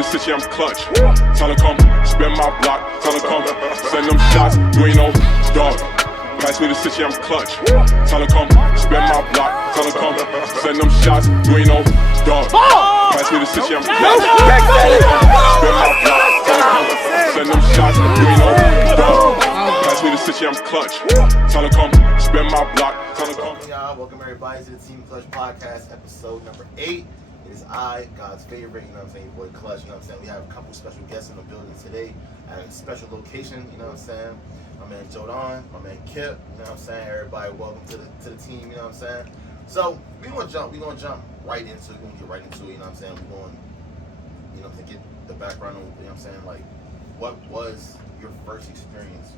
the city, I'm clutch. Tell her come, spin my block. Tell her come, send them shots. You ain't no dog. Pass me the city, I'm clutch. Tell her come, spin my block. Tell her come, send them shots. You ain't no dog. Pass me the city, I'm clutch. Spin my block. Tell her come, send them shots. You ain't no dog. Pass me the city, I'm clutch. Tell her come, spin my block. Tell her come. Y'all, welcome everybody to the Team Clutch Podcast, episode number 8. It is I, God's favorite, you know what I'm saying, your boy Clutch, you know what I'm saying. We have a couple special guests in the building today at a special location, you know what I'm saying. My man Dohn, my man Kip, you know what I'm saying. Everybody, welcome to the team, you know what I'm saying. So we gonna jump right into it. We're gonna get right into it, you know what I'm saying. We're going, you know what I'm saying, get the background on, you know what I'm saying, like what was your first experience,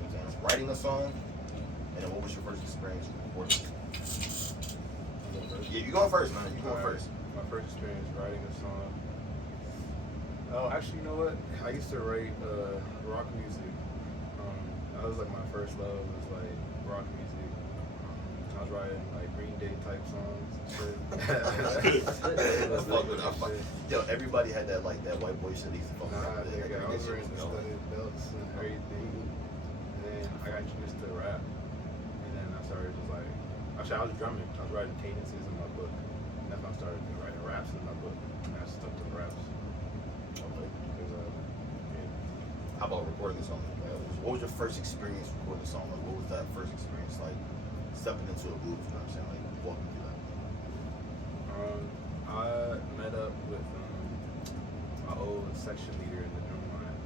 you know what I'm saying, writing a song, and then what was your first experience recording? Yeah, you going first, man. You going first. My first experience writing a song. Oh, actually, you know what? I used to write rock music. That was like my first love. Was like rock music. I was writing like Green Day type songs and shit. Yo, everybody had that like that white boy shit. They used to fuck Nah, with nigga, I was wearing the going. studded belts and everything. And then I got introduced to rap. And then I started just like, actually I was drumming. I was writing cadences in my book. And that's when I started writing raps in my book. And I stuck to the raps. Okay. Yeah. How about recording the song? What was your first experience recording the song? Like, what was that first experience like? Stepping into a booth, you know what I'm saying? Like, walking through that. I met up with my old section leader in the drum line.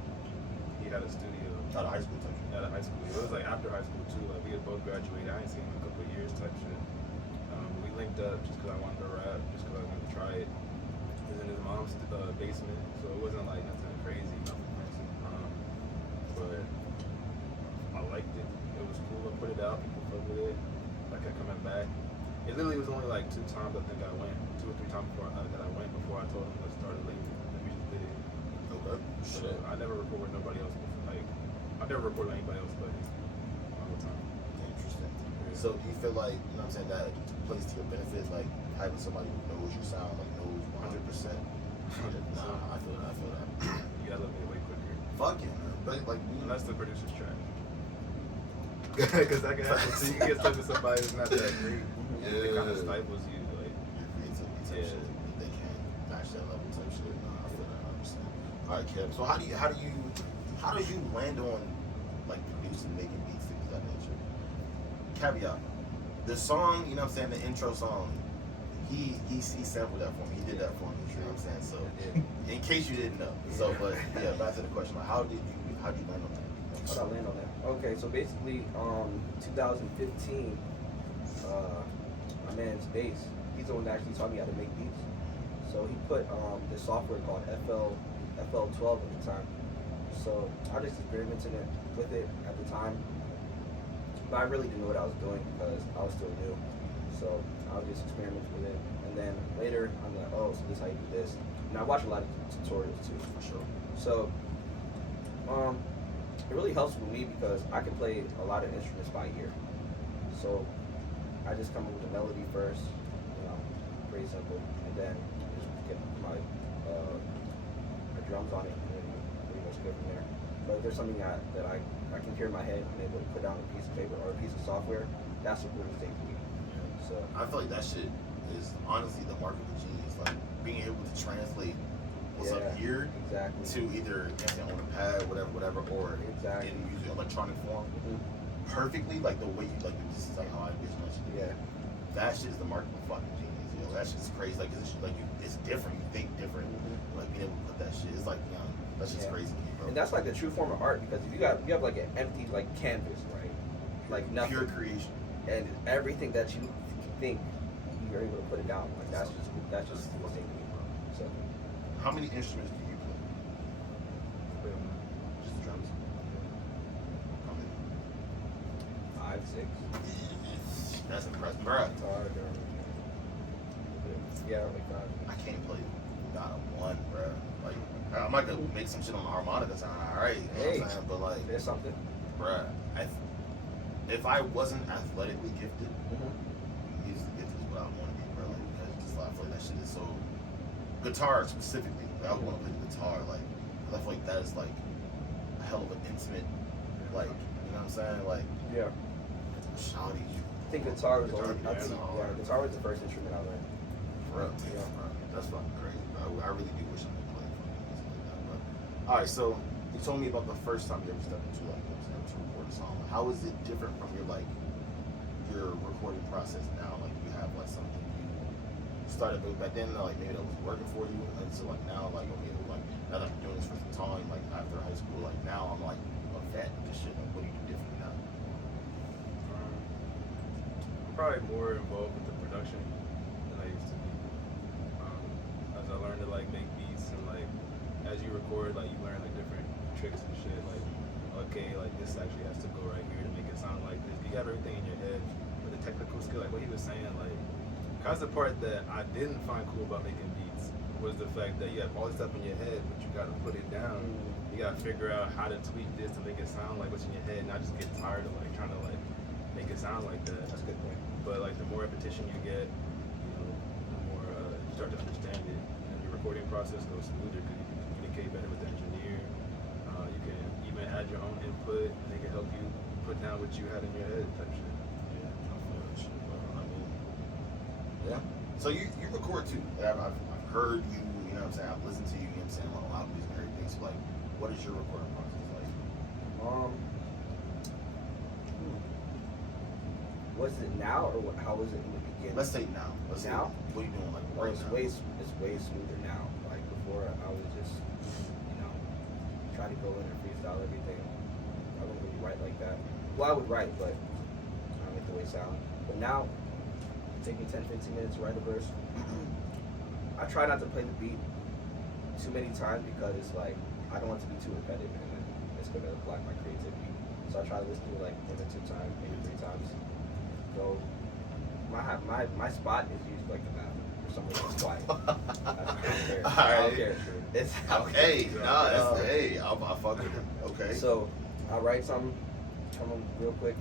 He had a studio. Out of high school type shit. Out of high school. It was like after high school too. Like we had both graduated. I ain't seen him in a couple of years type shit. We linked up just because I wanted to rap, just because I wanted to try it. It was in his mom's basement, so it wasn't like nothing crazy, nothing fancy. But I liked it. It was cool. I put it out. People fucked with it. I kept coming back. It literally was only like 2 times I think I went, 2 or 3 times before I told him to start a label, and we just did it. Okay. So I never recorded nobody else before. Like I never recorded anybody else but him all the time. Interesting. Yeah. So do you feel like, you know what I'm saying, that plays to your benefit, like having somebody who knows your sound, like knows 100%? Nah, I feel that. You guys let me way quicker. Fuck it, man. Like Unless the producer's trash. Because that can happen too. You can get stuck with somebody who's not that great. It kind of stifles you. Like your creativity type shit. They can't match that level type shit. Nah, I feel that 100%. All right, Kev. So how do you land on like producing, making beats, things of that nature? Caveat: the song, you know what I'm saying, the intro song, he sampled that for me. He did that for me. You know what I'm saying? So in case you didn't know. So, but yeah, back to the question: like, how did you land on that? How did I land on that? Okay, so basically, 2015, my man's bass, he's the one that actually taught me how to make beats. So he put this software called FL12 at the time. So I just experimented with it at the time, but I really didn't know what I was doing because I was still new. So I was just experimenting with it, and then later I'm like, oh, so this is how you do this. And I watch a lot of tutorials too, for sure. So it really helps with me because I can play a lot of instruments by ear. So I just come up with a melody first, you know, pretty simple, and then just get my drums on it, and then pretty much go from there. But if there's something that I can hear in my head and able to put down a piece of paper or a piece of software, that's the coolest thing for me. So I feel like that shit is honestly the mark of the genius. Like being able to translate what's up here to either on a pad, whatever, or in music, electronic form perfectly, like the way you like. This is like how I envision that shit. Yeah, that shit is the mark of a fucking genius. Yo, that shit is crazy. Like it's different. You think different. Like being able to put that shit, it's like that's just crazy. Bro. And that's like the true form of art because if you have like an empty like canvas, right? Like nothing. Pure creation. And everything that you think you're able to put it down. Like that's just the thing. So how many instruments do you play? Just the drums. How many? 5, 6. That's impressive, bro. Yeah, like 5. I can't play not a one, bro. Like I might go make some shit on the harmonica sound alright, you know what I'm saying? But like there's something. Bruh, if I wasn't athletically gifted, music gifted is what I want to be, bro. Like, because I feel like that shit is so guitar specifically. Like, I want to play the guitar. Like, 'cause I feel like that is like a hell of an intimate. Like, you know what I'm saying? Like, Yeah. shawty. I think guitar was Guitar, only, guitar was the first instrument I learned. For real. Yeah. That's fucking crazy. I really do wish I could play fucking music like that. But all right, so you told me about the first time you ever stepped into like to record a song. How is it different from your like your recording process now? Like you have like something you started doing back then, like maybe that was working for you, and so like now like okay, like now that I'm doing this for some time, like after high school, like now I'm like a vet with this shit. Like what do you do differently now? I'm probably more involved with the production than I used to be. As I learned to like make beats and like as you record, like you learn like different tricks and shit. Like okay, like this actually has to go right here to make it sound like this. You got everything in your head, but the technical skill, like what he was saying, like that's the part that I didn't find cool about making beats was the fact that you have all this stuff in your head, but you got to put it down. You got to figure out how to tweak this to make it sound like what's in your head, and I just get tired of like trying to like make it sound like that. That's a good point. But like the more repetition you get, you know, the more you start to understand it, and your recording process goes smoother because you can communicate better with the engineer. You can even add your own input, and they can help you put down what you had in your head type shit. Yeah, I feel that shit, bro. I mean, yeah. So you record too. I've heard you. You know what I'm saying? I've listened to you. You know what I'm saying? On albums and everything. So like, what is your recording process like? Was it now or how was it in the beginning? Let's say now. Let's Now? Say, what are you doing like Well, right it's now? way smoother now. Like before, I was just, you know, try to go in and freestyle everything. I wouldn't really write like that. Well, I would write, but I don't like the way it sounds. But now, it takes me 10-15 minutes to write a verse. I try not to play the beat too many times because it's like I don't want it to be too repetitive and then it's gonna block my creativity. So I try to listen to it like 1 or 2 times, maybe 3 times. So my spot is usually like the bathroom or somewhere that's quiet. I don't care. All I don't right. care. It's Okay, nah, that's hey, I fuck with it. Okay. So I write something, come on real quick.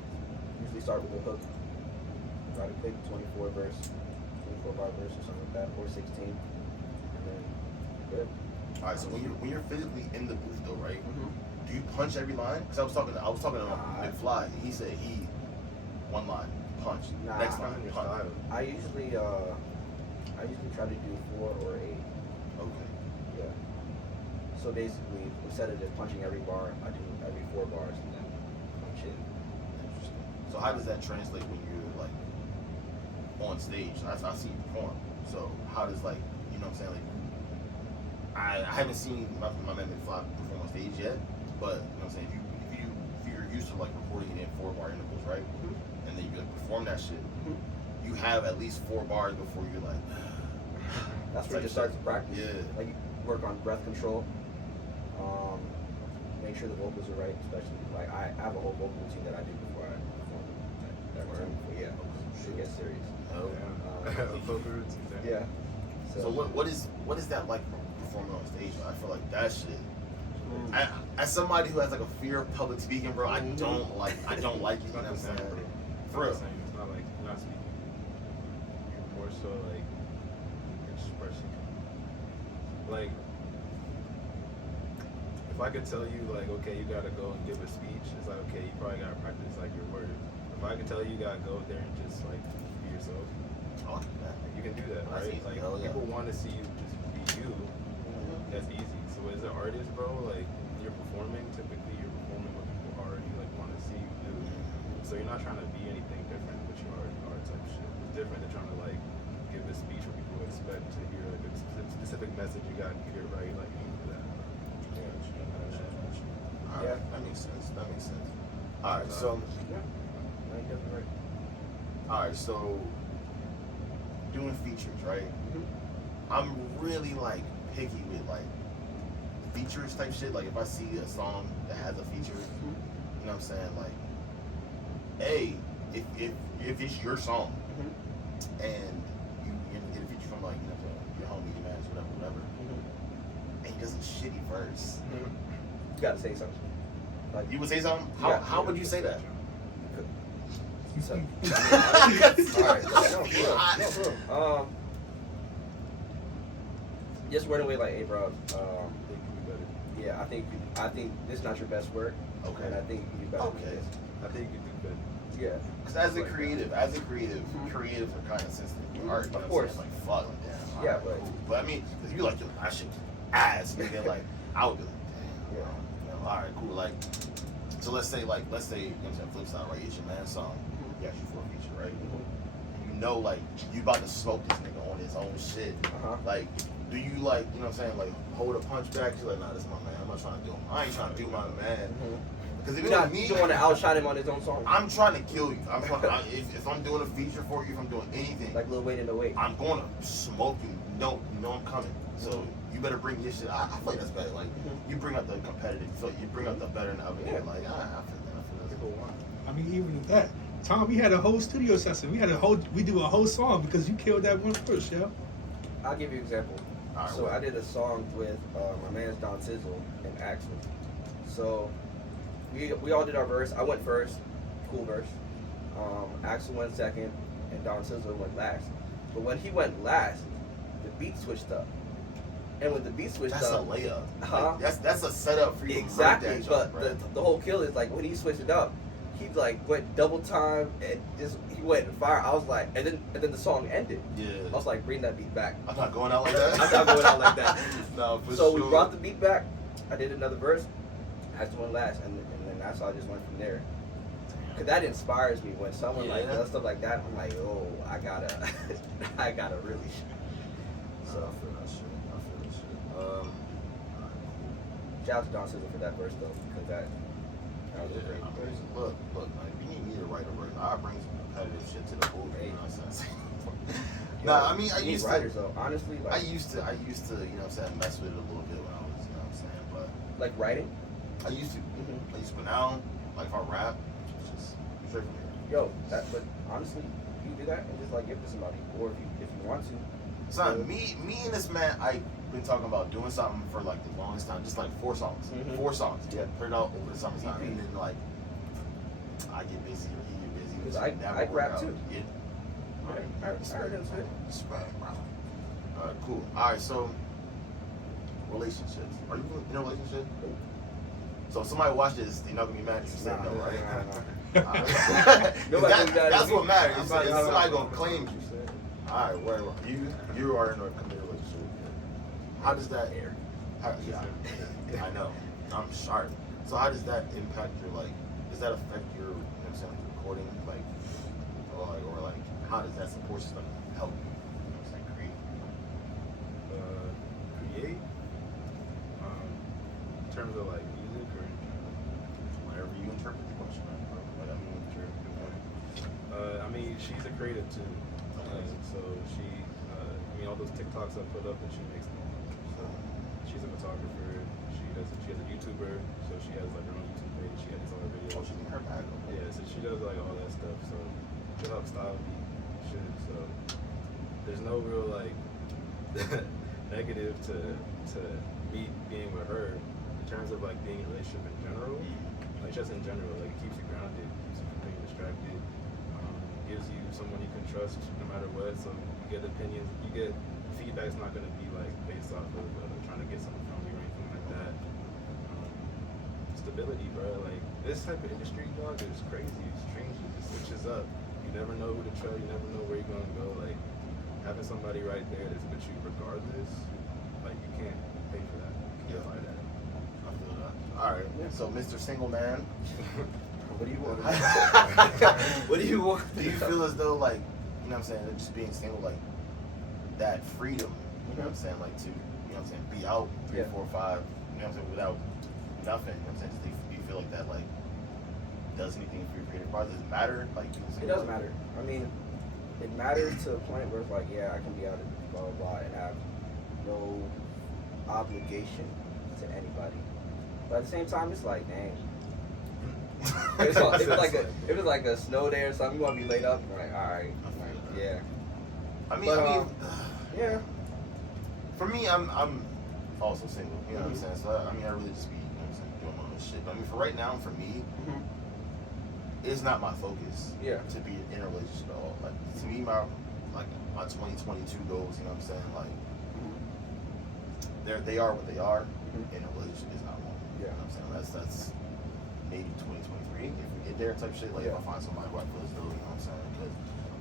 Usually start with a hook. Try to pick 24 bar verse or something like that, or 16, and then good. All right. So when you're physically in the booth though, right? Mm-hmm. Do you punch every line? Because I was talking to Nah, McFly. He said he one line punch, Nah, next Not line in your punch. style. I usually try to do 4 or 8. Okay. Yeah. So basically, instead of just punching every bar, I do every 4 bars and then punch it. Interesting. So how does that translate when you're like on stage? I see you perform. So how does like you know what I'm saying like I haven't seen my man McFly perform on stage yet, but you know what I'm saying if you're used to like recording it in 4 bar intervals, right? Mm-hmm. And then you like, perform that shit. Mhm. You have at least 4 bars before you're like. That's where you just start to practice. Yeah. Like you work on breath control. Make sure the vocals are right, especially like I have a whole vocal routine that I do before I perform. That routine. Yeah. It gets serious. Oh. Vocal routine there. Yeah. So what is that like performing on stage? I feel like that shit. As somebody who has like a fear of public speaking, bro, I don't like it. It's You know not what I'm the same, saying? bro. For real. It's not like you're not speaking. You're more so like expressing. Like, if I could tell you like, okay, you gotta go and give a speech, it's like, okay, you probably gotta practice like your words. If I could tell you, you gotta go there and just like be yourself, Oh, yeah. you can do that, That's right? easy. Like Hell yeah. people want to see you just be you. That's easy. So as an artist, bro, like you're performing, typically you're performing what people already like want to see you do. So you're not trying to be anything different than what you already are type shit. It's different than trying to like give a speech where people expect to hear like a specific message you got to hear, right? Like aim for that. All right, Yeah. that makes sense. All right, so Yeah. No, you're definitely right. all right, so doing features, right? Mm-hmm. I'm really like picky with like features type shit. Like if I see a song that has a feature, you know what I'm saying? Like, hey, if it's your song and you get a feature from like you know your homie, your man, whatever, and he does a shitty verse, You gotta say something. Like you would say something. Yeah. How would you say that? So, alright, no, for real. Just word away like, hey, bro. They can be better. Yeah, I think this is not your best work. Okay. And I think you can do better. Okay. Than this. I think you can do better. Yeah. Because as a creative, creatives are kind of sensitive. Art, you know Of what I'm course. saying? Like, fuck, like, damn. Yeah, alright, but- cool. But I mean, if you like, yo, I should ass, nigga, like, I would be like, damn. Yeah. You know, all right, cool. Like, so let's say, you know what I'm saying, flip side, right? It's your man's song. You ask you for a feature, right? You know, like, you about to smoke this nigga on his own shit. Uh-huh. Like, do you, like, you know what I'm saying, like, hold a punch back? You're like, nah, this is my man. I'm not trying to do him. I ain't trying to do my man. Because if it was me, You don't want to outshine him on his own song. I'm trying to kill you. If I'm doing a feature for you, if I'm doing anything, Like Lil Wayne in the Wait. I'm going to smoke you. You know I'm coming. So you better bring your shit. I feel like that's better. Like, you bring out the competitive, so you bring out the better in the oven. Yeah. Like, I feel that. That's a good one. I mean, even at that, Tom, we had a whole studio session. We do a whole song because you killed that one first, yo. I'll give you an example. All right, So well. I did a song with my man's Don Sizzle and Axel. So we all did our verse. I went first, cool verse. Axel went second, and Don Sizzle went last. But when he went last, the beat switched up. And when the beat switched That's up, a layup. Uh-huh. Like, that's a setup for you. exactly. To break that But jump, right? the whole kill is like when he switched it up, he like went double time and just he went fire. I was like, and then the song ended. Yeah. I was like, bring that beat back. I'm not going out like that. I'm not going out like that. No, for So sure. we brought the beat back. I did another verse. Axel went last, and then that's how I just went from there. Cause that inspires me when someone like Yeah. does stuff like that. I'm like, oh, I gotta really. So I feel that shit. Alright, Shout out to Don Sizzle for that verse though, because that was a great cool. verse. Look, man, if you need me to write a verse, I'll bring some competitive shit to the booth. You know what I'm saying? Nah, I mean, I You need used writers to. though. Honestly, I like used to, you know what I'm saying, mess with it a little bit when I was, you know what I'm saying, but like writing. I used to. Mhm. I used to, but now, like if I rap, it's just straight from here. Yo, but honestly, you do that and just like give it to somebody, or if you want to. Son, me and this man, I been talking about doing something for like the longest time, just like 4 songs. Mhm. 4 songs. Yeah. Put it out over the summertime. EP. And then like I get busy or he get busy. Because It never I work rap out. too. Yeah. I heard him say. Respect, bro. Alright, cool. Alright, so relationships. Are you in a relationship? So if somebody watch this, they're not gonna be mad if you said no, right? Alright. Nobody gonna be mad at That's me. what matters. I'm Is about to- somebody gonna claim you. Alright, whatever. You are in a committed relationship. How does that air? I know. I'm sharp. So how does that impact your like? Does that affect your, you know what I'm saying, like, recording, like, or like, how does that support system help you? You know what I'm saying, create? Create. In terms of like music or in general? Whatever you interpret the question, man. Whatever you interpret. I mean, she's a creative too. So she, all those TikToks I put up and she makes them. So she's a photographer. She has a YouTuber, so she has like her own YouTube page. She edits all her videos. Oh, she's in her bag. Okay. Yeah, so she does like all that stuff. So she'll help style me, shit. So there's no real like negative to me being with her in terms of like being in a relationship in general. Like just in general, like it keeps you grounded, keeps you from being distracted, gives you someone you can trust no matter what. So you get opinions, you get feedback's not gonna be like based off of trying to get something from you or anything like that. Stability, bro. Like this type of industry, dog, is crazy. It's strange. It switches up. You never know who to trust. You never know where you're gonna go. Like having somebody right there that's with you regardless, like you can't pay for that. You can't buy that. I feel that. All right. So, Mr. Single Man, What do you want? What do you want? do you feel as though, like, you know what I'm saying, just being single, like, that freedom, you know what I'm saying, like, to, you know what I'm saying, be out 3, Yeah. 4, 5, you know what I'm saying, without nothing, you know what I'm saying, do you feel like that, like, does anything for your creative process? Does it matter? Like, It does matter. I mean, it matters to a point where it's like, yeah, I can be out of blah blah blah and have no obligation to anybody. But at the same time, it's like, dang. If it was like a snow day or something, you want to be laid up. You're like, all right, yeah, I mean, But, yeah. for me, I'm also single, you know what I'm saying, so, I mean, I really just be, you know what I'm saying, doing my own shit, but I mean, for right now, for me, it's not my focus Yeah. to be in a relationship at all. Like, to me, my 2022 goals, you know what I'm saying, like, they are what they are, and a relationship is not one. Yeah. You know what I'm saying? That's maybe 2023 if we get there type shit. Like if I find somebody who I feel as though, you know what I'm saying? Because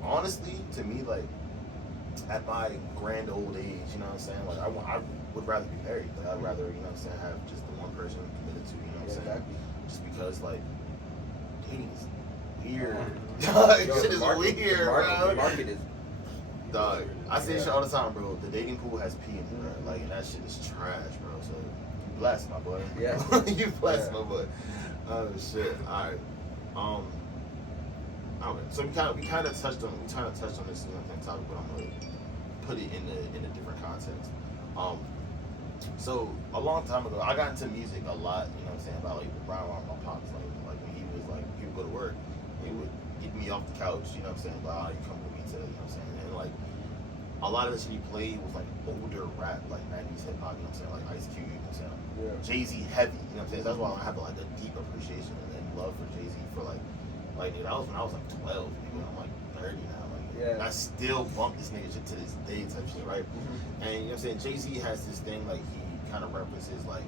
honestly, to me, like at my grand old age, you know what I'm saying? Like I would rather be married. Like I'd rather, you know what I'm saying, have just the one person I'm committed to. You know what I'm saying? Exactly. Just because like dating is weird. Yo, Shit the is market- weird, the market, bro. The market is. Dog, I say Yeah. shit all the time, bro. The dating pool has pee in it, bro. Like, and that shit is trash, bro. So, you blessed, my boy. Yeah. You blessed, Yeah. my boy. Oh shit. All right. Okay. So we kind of touched on this topic, but I'm gonna put it in a different context. So a long time ago, I got into music a lot. You know what I'm saying, about like around my pops, like when he was like he would go to work, he would get me off the couch. You know what I'm saying, like, you come with me to, you know what I'm saying, and like a lot of the shit he played was like older rap, like 90s hip hop. You know what I'm saying, like Ice Cube. You know what I'm saying, Yeah. Jay-Z heavy. You know what I'm saying. That's why I have like a deep appreciation and love for Jay-Z for like dude, that was when I was like 12. Nigga, I'm like 30 now. Like, Yeah. I still bump this nigga shit to this day type shit, right? And you know what I'm saying, Jay-Z has this thing like he kind of references like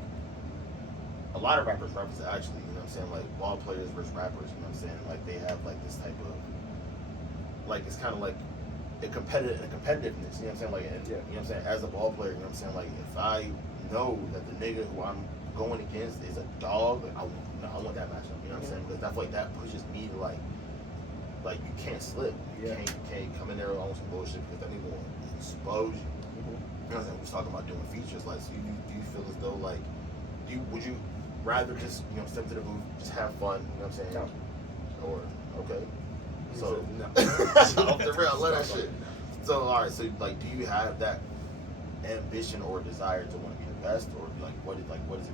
a lot of rappers reference it actually, you know what I'm saying, like ball players versus rappers, you know what I'm saying, like they have like this type of like it's kind of like a competitiveness, you know what I'm saying, like and, Yeah. you know what I'm saying, as a ball player, you know what I'm saying, like if I know that the nigga who I'm going against is a dog, like, I want that matchup, you know what I'm saying, because I feel like that pushes me to like you can't slip, you Yeah. can't come in there on some bullshit because that nigga will expose you. You know what I'm saying? We was talking about doing features. Like, so do you feel as though like, would you rather just step to the booth, just have fun? You know what I'm saying? No. Or okay. He So said no. off the real, I love that shit. So all right. So like, do you have that ambition or desire to want to be the best, or like what is it for you?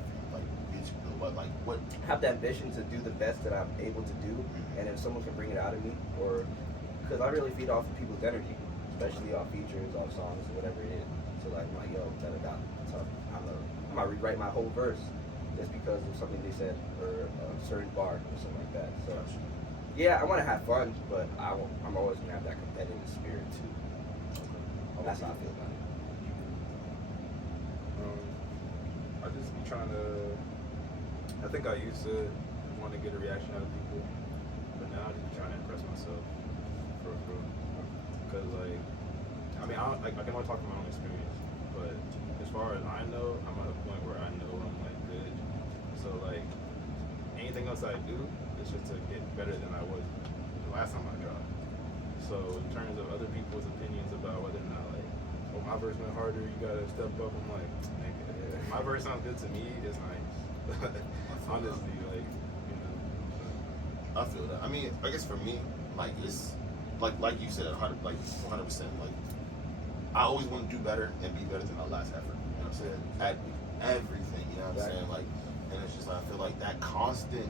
Like what? Have the ambition to do the best that I'm able to do, and if someone can bring it out of me, or because I really feed off of people's energy, especially off features, off songs, or whatever it is. So like, I'm like, yo, da. So I'm gonna rewrite my whole verse just because of something they said or a certain bar or something like that. So yeah, I want to have fun, but I'm always gonna have that competitive spirit too. That's how I feel about it. I just be trying to. I think I used to want to get a reaction out of people, but now I just be trying to impress myself, for real. Because like, I mean, I can only talk from my own experience, but as far as I know, I'm at a point where I know I'm like good. So like, anything else I do is just to get better than I was the last time I dropped. So in terms of other people's opinions about whether or not like, oh, my verse went harder, you gotta step up. I'm like, nigga, my verse sounds good to me. It's nice. Honestly, like, I feel that. I mean, I guess for me, like it's like you said, 100%. Like I always want to do better and be better than my last effort. You know what I'm saying? At everything. You know what I'm saying? Like, and it's just like I feel like that constant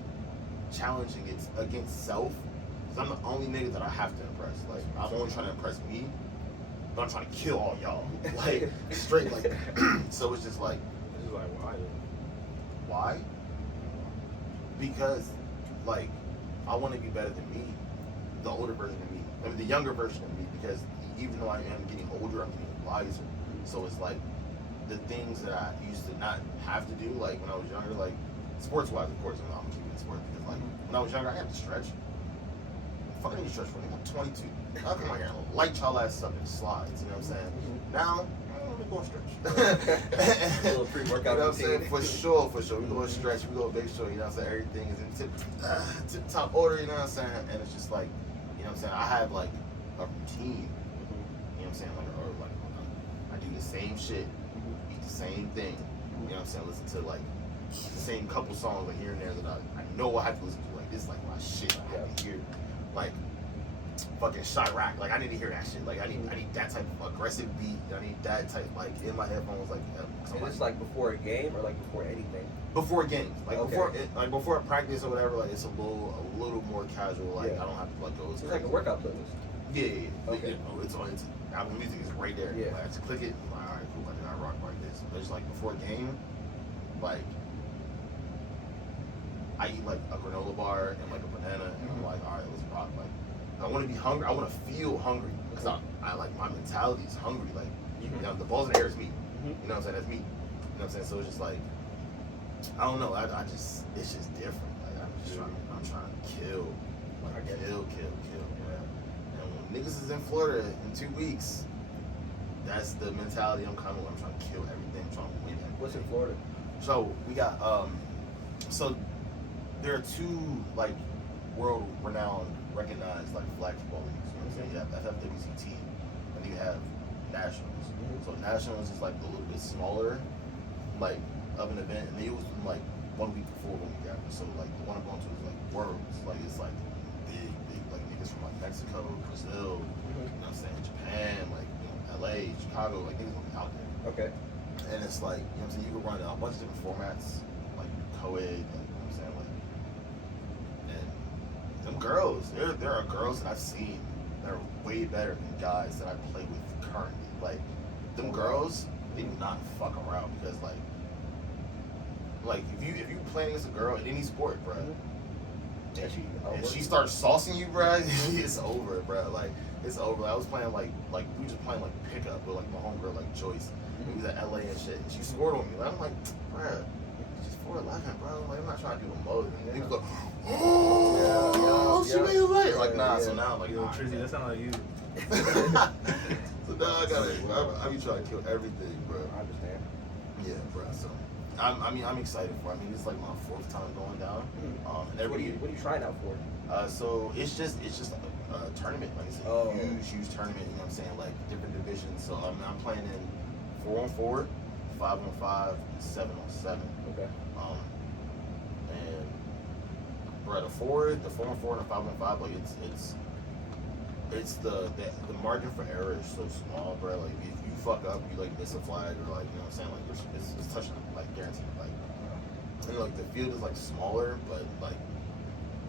challenging against self. Cause I'm the only nigga that I have to impress. Like I'm only trying to impress me, but I'm trying to kill all y'all. Like straight like. So it's just like. it's just like, why? Why? Because, like, I want to be better than me, the older version of me. I mean, the younger version of me. Because even though I am getting older, I'm getting wiser. So it's like the things that I used to not have to do, like when I was younger, like sports-wise, of course, I'm keeping it sports because, like, when I was younger, I had to stretch. Fucking need to stretch for me. I'm 22. I'll come out here and light y'all ass up in slides. You know what I'm saying? Now. We go stretch. A little pre-workout You know what I'm saying? routine. For sure. We go stretch, we go make sure, you know what I'm saying, everything is in tip top order, you know what I'm saying? And it's just like, you know what I'm saying, I have like a routine, you know what I'm saying, like I do the same shit, eat the same thing, you know what I'm saying, listen to like the same couple songs like here and there that I know I have to listen to, like this is like my shit, I have to hear, like fucking Chirac, like I need to hear that shit. Like I need that type of aggressive beat. I need that type like in my headphones. Like And it's like before a game or like before anything. before games, like Okay. before a practice or whatever. Like it's a little more casual. Like Yeah. I don't have to like go. It's like a workout playlist. Yeah. Okay. It's Apple Music is right there. Yeah. Like, I just click it. I'm like, all right, cool. I think I rock like this. But it's like before a game, like I eat like a granola bar and like a banana, and I'm like, all right, let's rock. Like I want to be hungry. I want to feel hungry because I like my mentality is hungry. Like you know, the balls in the air is me. You know what I'm saying? That's me. what I'm saying? So it's just like, I don't know. It's just different. Like I'm trying to kill, like kill, man. And when niggas is in Florida in 2 weeks, that's the mentality I'm trying to kill everything. I'm trying to win everything. What's in Florida? So we got so there are two like world renowned recognized like flag football leagues. You know what I'm saying? You have FFWCT and you have Nationals. So Nationals is like a little bit smaller, like of an event, and they was like 1 week before, 1 week after. So like the one I'm going to is like Worlds, like it's like big like niggas from like Mexico, Brazil, you know what I'm saying, Japan, like LA, Chicago, like niggas gonna be out there. Okay. And it's like, you know what I'm saying, you can run a bunch of different formats, like co-ed, like, you know what I'm saying, like, and them girls, there are girls that I've seen that are way better than guys that I play with currently. Like, them girls, they do not fuck around because like if you playing against a girl in any sport, bro, and she starts saucing you, bro, it's over, bro. Like, it's over. I was playing like we were just playing like pickup with like my homegirl like Joyce. We was at LA and shit. And she scored on me. Like, I'm like, bro, she's 4'11", bro. Like, I'm not trying to do a mode. And he was like, oh, she made it late. Like, nah. So now I'm like, Yo, Trizzy, that sound like you. So now I be trying to kill everything, bro. I understand. Yeah, bro. So I'm excited for it. I mean, it's like my 4th time going down. And every What are you trying out for? so it's just a tournament. Like, it's a huge tournament. You know what I'm saying? Like different divisions. So I'm playing in 4-on-4, 5-on-5, 7-on-7. Okay. And bro, the 4-on-4 and the 5-on-5, like it's the margin for error is so small, bro. Like if you fuck up, you like miss a flag or like, you know what I'm saying, like it's touchdown, like guaranteed. Like, and like the field is like smaller, but like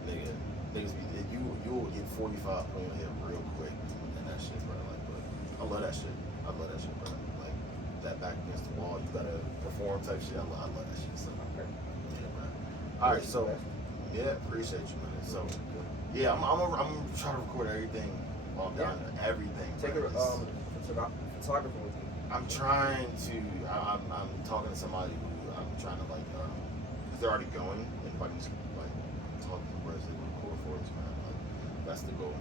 niggas you will get 45 point hit real quick and that shit, bro. Like, but I love that shit, bro. Like that back against the wall, you gotta perform type shit. I love that shit. So yeah, bro. All right, so yeah, appreciate you, man. So yeah, I'm trying to record everything while I'm down there. Everything. Take a photographer with you. I'm trying to. I'm talking to somebody who I'm trying to like, because they're already going, and if I can just like talk to the person they want to record for us, man. Like, that's the goal.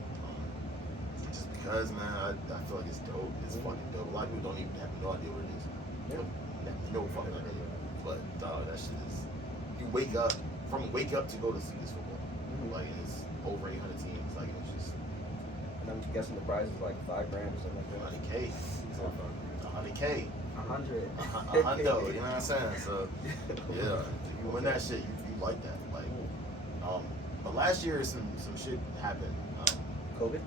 Just because, man, I feel like it's dope. It's fucking dope. A lot of people don't even have no idea what it is. No fucking idea. But dog, that shit is. You wake up to go to see this football. Like, it's over 800 teams. Like, it's just. And I'm guessing the prize is like $5 grand or something like that. 100K. 100K. 100. A hundo, you know what I'm saying? So, yeah, if you win that shit, you like that. Like, but last year some shit happened. COVID?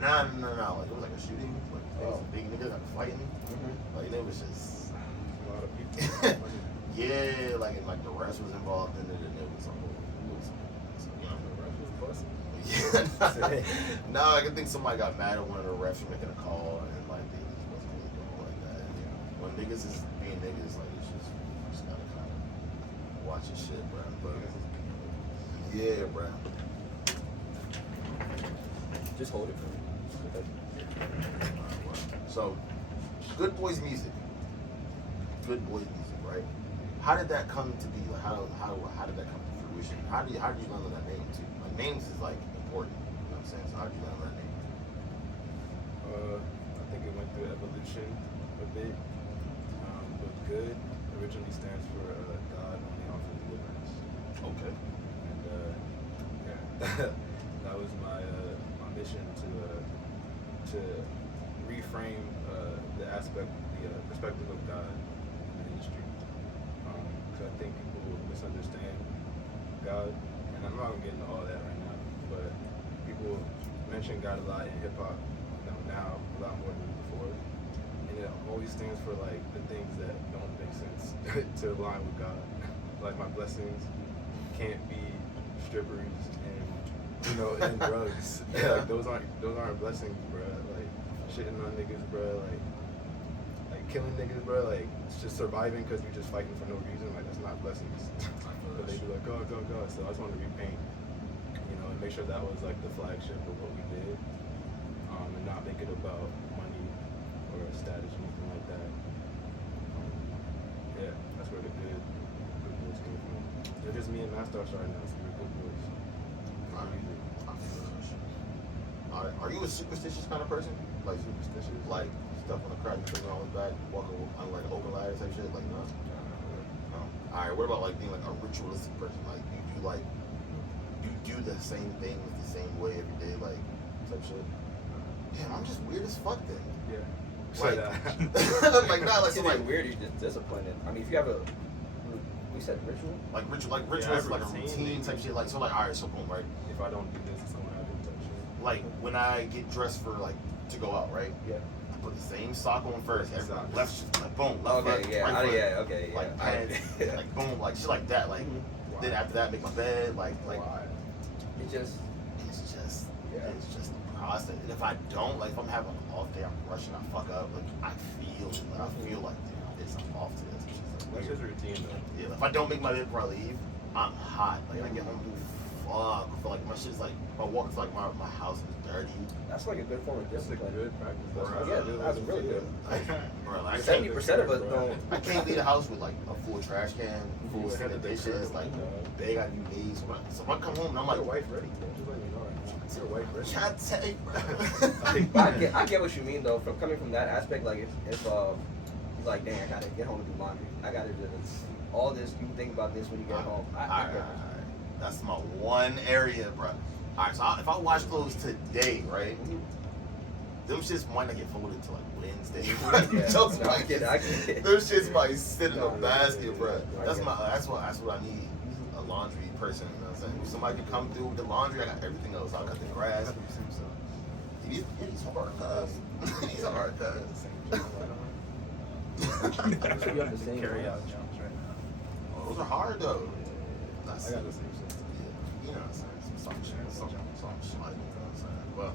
Nah. Like, it was like a shooting. Like, there was some big niggas that were fighting. Like, it was just. A lot of people. Yeah, like, and like the refs was involved in it, and it was a whole. So, you know. The ref was busting. Yeah, nah, I think somebody got mad at one of the refs for making a call, and like they just wasn't really doing like that. And, when niggas is being niggas, like it's just gotta kind of watch your shit, bro. But yeah, bro. Just hold it for me. So, Good Boys Music, right? How did that come to be? Like, how did that come to fruition? How did you learn that name too? Like, names is like important. You know what I'm saying? So how did you learn that name? I think it went through evolution a bit. But good originally stands for God only offers deliverance. Okay. And yeah, that was my mission to reframe the perspective of God in the industry. Because I think people misunderstand God, and I'm not gonna get into all that right now. But people mention God a lot in hip hop now a lot more than before, and it always stands for like the things that don't make sense to align with God. Like my blessings can't be strippers and drugs. Yeah. Like those aren't blessings, bro. Like shitting on niggas, bro. Like killing niggas, bro. Like it's just surviving because you're just fighting for no reason. Like that's not blessings. But they be like, God. So I just wanted to repaint, and make sure that was like the flagship of what we did, and not make it about money or status or anything like that. Yeah, that's where the good boys came from. They're just me and Master right now, so we're good boys. Are you a superstitious kind of person? Like Superstitious? like stuff on the crowd, you put it on his back, walking on like an open ladder type shit? Like no. No. Alright, what about like being like a ritualistic person? Like you do like you do the same things the same way every day, like type shit. Damn, I'm just weird as fuck then. Yeah. Like, like not like It's so like weird. You're just disciplined. I mean, if you have a, we said ritual. like ritual Yeah, is like a routine, routine type shit. Like so like alright, so boom, right? If I don't do this, someone I do type shit. Like when I get dressed for like to go out, right? Yeah. I put the same sock on first. Same Every, sock. left shoe, like boom, left Okay. foot, Yeah. right foot, Okay. Yeah. like pants, like boom, like shit like that. Like then after that, make my bed, like It just. it's just Yeah. it's just the process. And if I don't, like if I'm having an off day, I'm rushing, I fuck up. Like I feel like damn, I did something off to this. It's just That's weird. just routine though. Yeah, if I don't make my bed before I leave, I'm hot. Like I get home, fuck. I feel like my shit's like if I walk to like my house is dirty. That's like a good form of That's a discipline. good practice. That's Right. what Yeah, I do. that's really good. Like, bro, like, I 70% of us don't. can't leave the house with like a full trash can, full Yeah, set of the dishes, crib, like yeah. bag I need made. So if I come home and I'm like, Your wife ready, bro. Just let me know right now. Your wife ready. can't take, bro. I get what you mean though. From coming from that aspect, like if you're like, dang, I gotta get home and do laundry. I gotta do this. All this, you think about this when you get home. I get Alright, that's my one area, bro. Alright, so if I wash clothes today, right? Them shits might not get folded until like Wednesday. Yeah, Just no, I might get it, I get it. Them shits might sit in a No, basket, bro. I That's get my that's what I need. A laundry person, you know what I'm saying? If somebody can come through with the laundry, I got everything else. I'll cut the grass. These hard cuz. These are hard cuz. You have the same Carry one. out jumps right now. Those are hard though. I That's got the same shit. yeah, you know what I'm saying? Some shit like, you know what I'm saying? Well,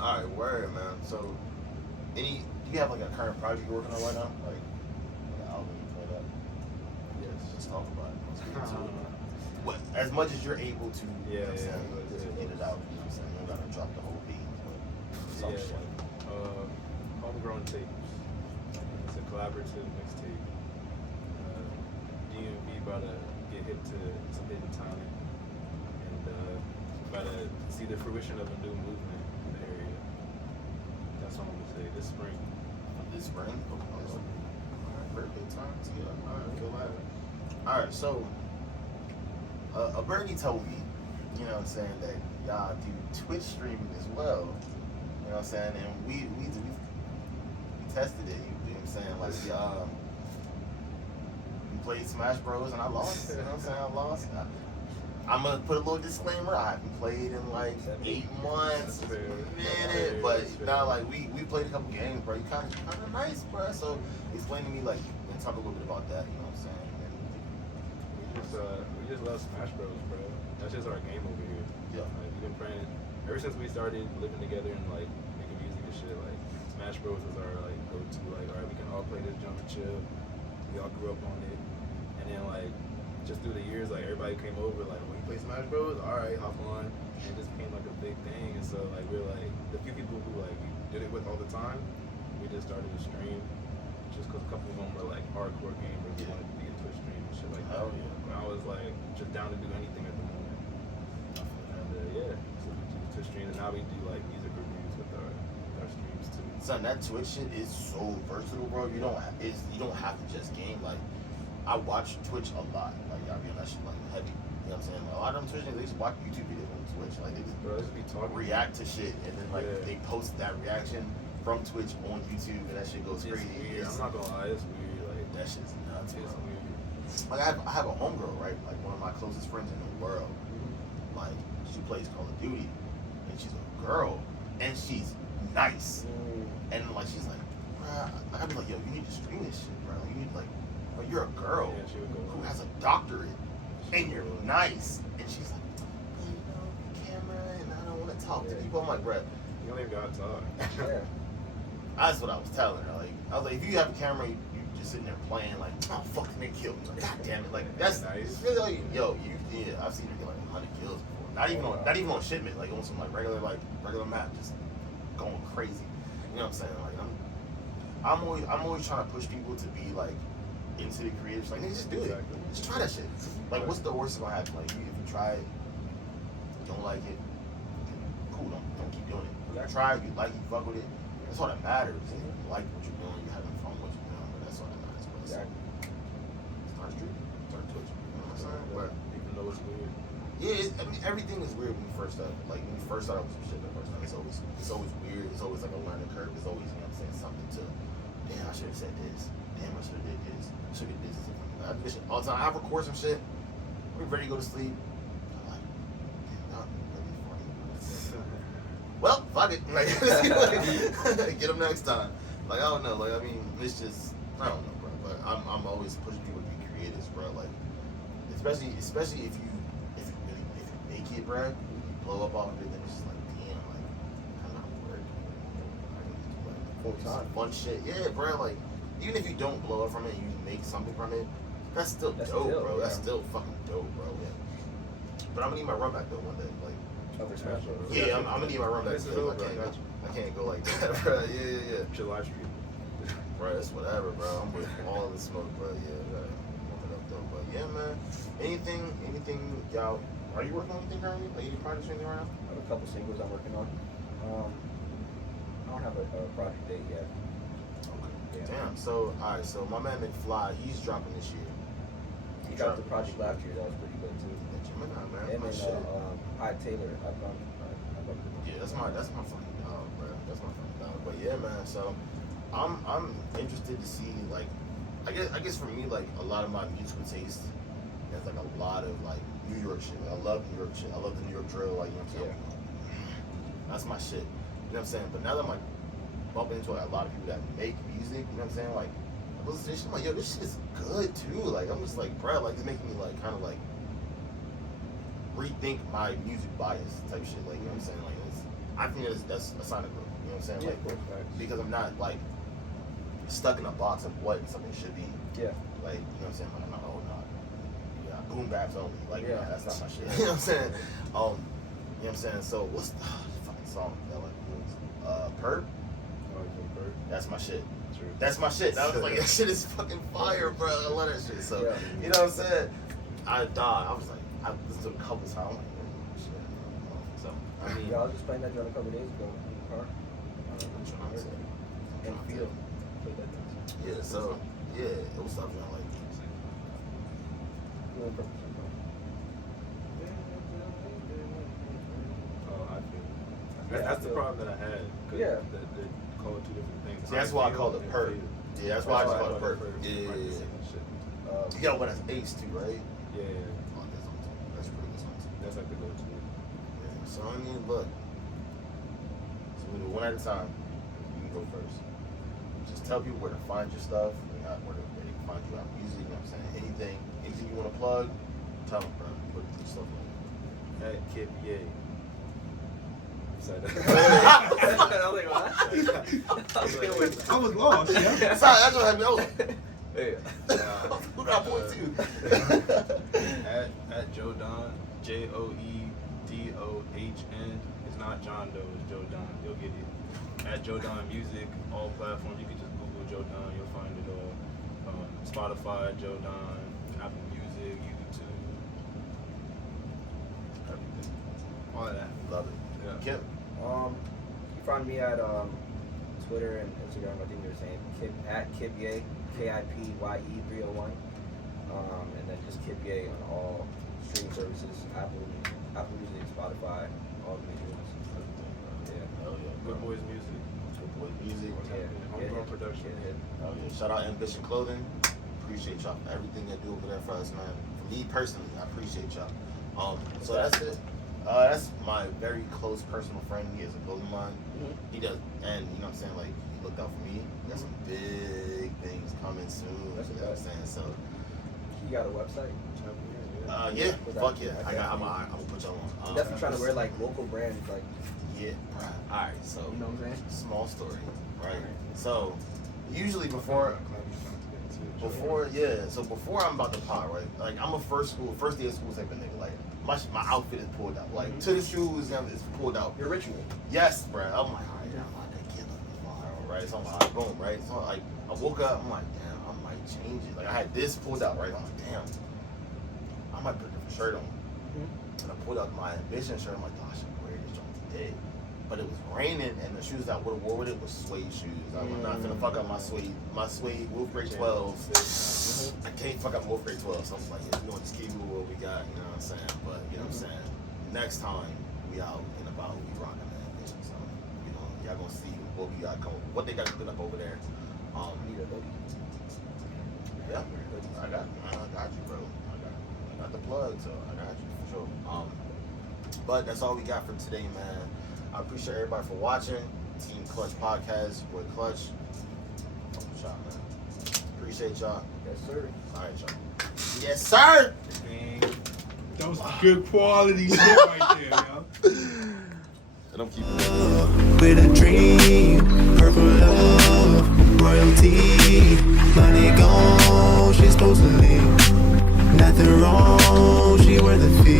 alright, word, man. So, do you have like a current project you're working on right now? Like an album you play that? Yes. Let's talk about it. Let's get into it. What, as much as you're able to, you know what I'm saying, just get it out, you know what I'm saying? You don't gotta drop the whole beat, but some Yeah, shit. homegrown tapes. It's a collaborative mixtape. DMV about to get hip to some hidden talent and about to see the fruition of a new movement in the area. That's what I'm gonna say. This spring. This spring? Okay. Alright, birthday time to you. Alright, feel that. Alright, so a birdie told me, you know what I'm saying, that y'all do Twitch streaming as well. You know what I'm saying? And we tested it, you know what I'm saying? Like we played Smash Bros and I lost. You know what I'm saying? I lost. I'm gonna put a little disclaimer. I haven't played in like 8 months, a minute, but now like we played a couple games, bro. You kind of nice, bro. So explain to me like and talk a little bit about that. You know what I'm saying? We just love Smash Bros, bro. That's just our game over here. Yeah. Like we've been playing ever since we started living together and like making music and shit. Like Smash Bros was our like go-to. Like all right, we can all play this jump and chill. We all grew up on it, and then like just through the years, like everybody came over. Like when you play Smash Bros, all right, hop on. And it just became like a big thing. And so like we're like the few people who like we did it with all the time. We just started to stream. Just because a couple of them were like hardcore gamers, who wanted to be a Twitch stream and shit like that. Hell yeah. And I was like just down to do anything at the moment. And yeah, so we do Twitch streams, and now we do like music reviews with our streams too. Son, that Twitch shit is so versatile, bro. You don't have to just game. Like I watch Twitch a lot. Like I mean that shit like heavy. You know what I'm saying? Like, a lot of them Twitch niggas, they just watch YouTube videos on Twitch. Like they just Bro, I just be talking. react to shit and then like Yeah. they post that reaction from Twitch on YouTube and that shit goes It's crazy. weird. I'm not gonna lie, it's weird. Like That shit's nuts, it's bro. weird. Like I have a homegirl, right? Like one of my closest friends in the world. Like she plays Call of Duty, and she's a girl, and she's nice. And like she's like, bruh, like I'd be like, yo, you need to stream this shit, bro. Like, you need like, bro, you're a girl Yeah, she would go who on. has a doctorate, and you're nice. And she's like, but you know, camera, and I don't want to talk to people. I'm like, bruh, You don't even gotta talk. Yeah. that's what I was telling her. Like, I was like, if you have a camera, you just sitting there playing, like, oh, fucking they killed me. Like, God damn it. Like, that's Nice. really, yo, I've seen her get like 100 kills before. Not even on shipment, like on some like regular map, just going crazy. You know what I'm saying? Like, I'm always trying to push people to be like into the creative shit, like nigga, just do it. Exactly. Just try that shit. Like, what's the worst that's gonna happen? Like, if you try it, you don't like it, cool, don't keep doing it. But you try it, you like it, you fuck with it. That's all that matters. If you like what you're doing, you're having fun with what you're doing. But that's all that matters. But Exactly. start street, start Twitch. You know what I'm saying? But Even though it's weird. yeah, I mean, everything is weird when you first start. Like when you first start with some shit the first time, it's always weird. It's always like a learning curve. It's always, you know what I'm saying, something to, damn, I should have said this. Damn, I should have did this. I should have did this. I do this shit all the time. I record some shit. We're ready to go to sleep. I'm like, damn, that'd be funny. Well, fuck it. Like, get them next time. Like, I don't know. Like, I mean, it's just, I don't know, bro. But I'm always pushing people to be creators, bro. Like, especially if you make it, bro, you blow up off of it, then it's just like, damn, like, I'm not working. I can just do like Full time. fun shit. Yeah, bro. Like, even if you don't blow up from it, you make something from it. That's still dope, bro. Yeah. That's still fucking dope, bro. Yeah. But I'm gonna need my run back though one day. Like, Other smash. yeah, I'm gonna need my run back. This is Because over, I got you. I can't go like that, bro. Yeah. Your live stream. Bro, it's whatever, bro. I'm with all the smoke, bro. Yeah, warm it up though. But yeah, man. Anything, y'all? Are you working on anything currently? Like any projects or anything right now? I have a couple singles I'm working on. I don't have a project date yet. Okay. Yeah. Damn. So, all right. So my man McFly, he's dropping this year. He dropped the project last year. That was pretty good too. Gemini, man. And My then shit. Hi Taylor. I bumped Yeah, that's my fucking dog, bro. That's my fucking dog. But yeah, man. So I'm interested to see, like, I guess for me, like, a lot of my musical taste has like a lot of like New York shit. Like, I love New York shit. I love the New York drill. Like, you know what I'm saying? That's my shit. You know what I'm saying? But now that I'm like bumping into like, a lot of people that make music, you know what I'm saying? Like, I listen to this shit, I'm like, yo, this shit is good too. Like, I'm just like, bro, like, it's making me like kind of like rethink my music bias type shit. Like, you know what I'm saying? Like, I think that's a sign of growth. You know what I'm saying? Yeah, Like, of course, because I'm not like stuck in a box of what something should be. Yeah. Like, you know what I'm saying? Like, I'm not, oh no, yeah, boom baps only. Like, Yeah. yeah, that's not my shit. You know what I'm saying? You know what I'm saying? So what's the fucking song that like Purp? Oh, you can Purp? That's my shit. True. That's my shit. That was like, that shit is fucking fire, bro. I love that shit. So, Yeah. you know what I'm saying? I was like, I listened to it a couple times. I'm like, oh, shit. So, I mean, Yeah, I was just playing that drum a couple days ago in the car. I'm trying to And feel. Played that drum. yeah, so, yeah, it was something I like. Feeling Purp. Oh, I feel. Yeah, That's I the feel- problem that I had. 'Cause Yeah. They're called two different things. See, that's why I called it feel Purp. and feel. Yeah, that's why I just called it Purp. Purp. Yeah, Like the yeah, same shit. yeah. Yo, but that's Ace too, right? Yeah, Oh, that's on too. That's a pretty good song too. that's like the go-to. Yeah. So I mean, look. So we do one at a time. You can go first. Just tell people where to find your stuff, where they can find you out music. You know what I'm saying? Anything you want to plug, tell them, bro. Put your stuff on. At Kip Ye. Said that. I was like, what? I was lost, yeah. Sorry, that's what happened. I was like, Yeah. who got point to? at Joe Dohn, JoeDohn. It's not John Doe, it's Joe Dohn. You'll get it. At Joe Dohn Music, all platforms. You can just Google Joe Dohn, you'll find it all. Spotify, Joe Dohn, Apple Music, YouTube, everything. All of that. Love it. Yeah. Kip. You find me at Twitter and Instagram. I think you're saying at Kip Ye, KIPYE 301, and then just Kip Ye on all streaming services, Apple Music, Spotify, all the major ones. Yeah. Hell yeah. Good Boys Music. Good boy music. Homegrown production. Hell yeah. Shout out Ambition Clothing. Appreciate y'all for everything they do over there for us, man. For me personally, I appreciate y'all. So that's it. That's my very close personal friend. He has a clothing line. Mhm. He does, and you know what I'm saying? Like, he looked out for me. He got some big things coming soon. That's You know what I'm saying? So, You got a website? yeah, Without- fuck yeah. I'm gonna put y'all on. I'm definitely trying to wear like local brands, like, Yeah, bruh. Alright, so, you know what I'm saying? small story, right? So, usually before I'm about to pop, right? Like, I'm a first day of school type of nigga. Like, my outfit is pulled out. Like, to the shoes, it's pulled out. Your ritual. Yes, bro. I'm like, alright, I'm like, that kid looking fire, right? So I'm like, boom, right? So like, I woke up, I'm like, damn, I might change it. Like I had this pulled out, right? I'm like, damn, I might put a different shirt on. And I pulled out my Ambition shirt. I'm like, oh, I should wear this joint today. But it was raining, and the shoes that I would have wore with it was suede shoes. I was not gonna fuck up my suede Wolf Break 12s. I can't fuck up Wolf Break 12, so I was like, yeah, we're gonna just keep it with what we got, you know what I'm saying? But you know what I'm saying? Next time we out and about, we rocking that bitch. So, you know, y'all gonna see what we got coming, what they got up over there. Need a hoodie. Yeah, I got you, bro. I got the plug, so I got you for sure. But that's all we got for today, man. I appreciate everybody for watching. Team Clutch Podcast with Clutch. Fuck with y'all, man. Appreciate y'all. Yes, sir. All right, y'all. Yes, sir. That was good quality shit right there, yo. And I'm keeping with a dream, purple love, royalty, money gone, she's supposed to leave. Nothing wrong, she worth the fee.